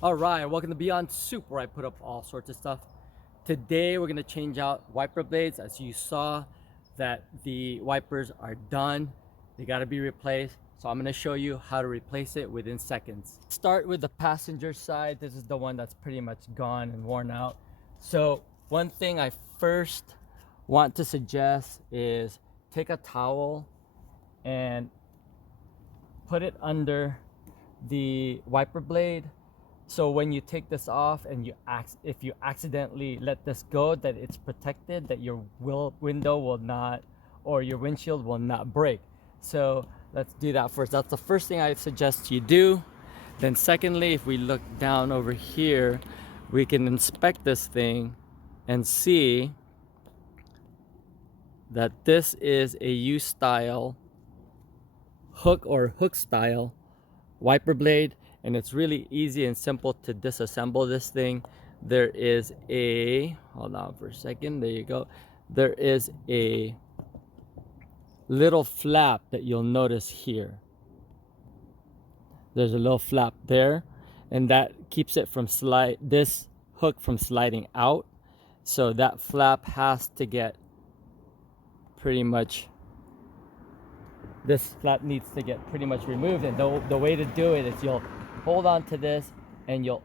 Alright, welcome to Beyond Soup, where I put up all sorts of stuff. Today we're going to change out wiper blades. As you saw that the wipers are done, they got to be replaced. So I'm going to show you how to replace it within seconds. Start with the passenger side. This is the one that's pretty much gone and worn out. So one thing I first want to suggest is take a towel and put it under the wiper blade. So when you take this off and if you accidentally let this go, that it's protected, that your window will not, or your windshield will not break. So let's do that first. That's the first thing I suggest you do. Then secondly, if we look down over here, we can inspect this thing and see that this is a U-style hook or hook style wiper blade. And it's really easy and simple to disassemble this thing. There is a, hold on for a second, there you go. There is a little flap that you'll notice here. There's a little flap there, and that keeps it from this hook from sliding out. So that flap has to get pretty much, this flap needs to get pretty much removed. And the way to do it is you'll hold on to this and you'll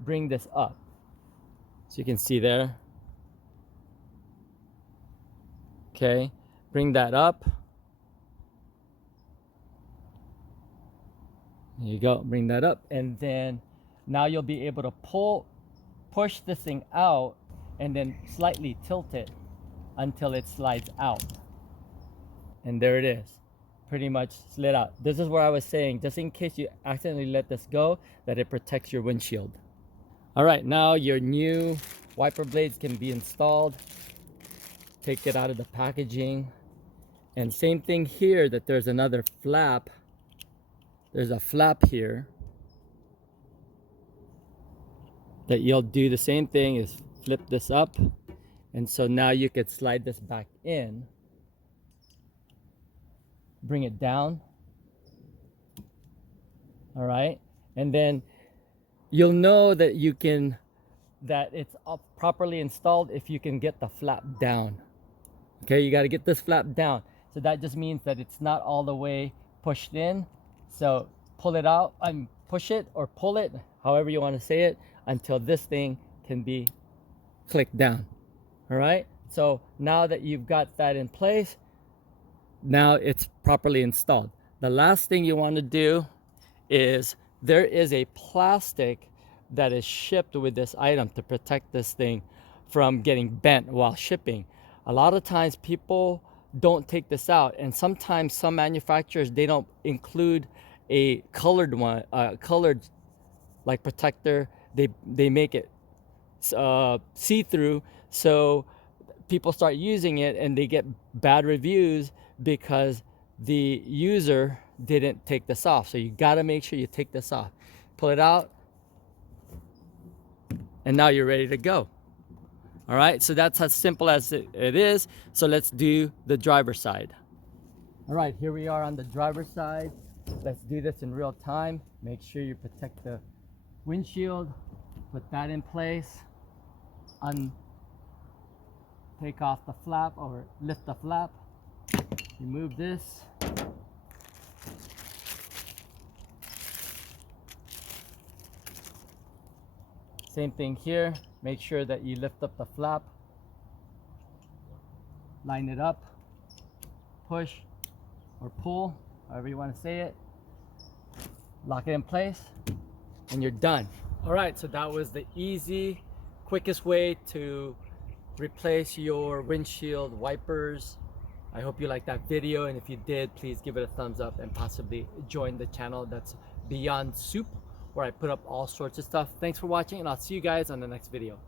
bring this up, so you can see there. Okay, bring that up. There you go, bring that up, and then now you'll be able to push this thing out and then slightly tilt it until it slides out. And there it is, pretty much slid out. This is where I was saying, just in case you accidentally let this go, that it protects your windshield. All right, now your new wiper blades can be installed. Take it out of the packaging. And same thing here, that there's another flap. There's a flap here that you'll do the same thing, is flip this up. And so now you could slide this back in. Bring it down. All right, and then you'll know that it's properly installed if you can get the flap down. Okay, you got to get this flap down. So that just means that it's not all the way pushed in. So pull it out and push it or pull it, however you want to say it, until this thing can be clicked down. All right, so now that you've got that in place, now it's properly installed. The last thing you want to do is, there is a plastic that is shipped with this item to protect this thing from getting bent while shipping. A lot of times people don't take this out, and sometimes some manufacturers, they don't include a colored one, colored like protector. They make it see-through, so people start using it and they get bad reviews because the user didn't take this off. So you got to make sure you take this off. Pull it out, and now you're ready to go. All right, so that's as simple as it is. So let's do the driver's side. All right, here we are on the driver's side. Let's do this in real time. Make sure you protect the windshield. Put that in place. Take off the flap or lift the flap. Remove this. Same thing here. Make sure that you lift up the flap. Line it up. Push or pull, however you want to say it. Lock it in place, and you're done. All right, so that was the easy, quickest way to replace your windshield wipers. I hope you liked that video, and if you did, please give it a thumbs up and possibly join the channel. That's Beyond Soup, where I put up all sorts of stuff. Thanks for watching, and I'll see you guys on the next video.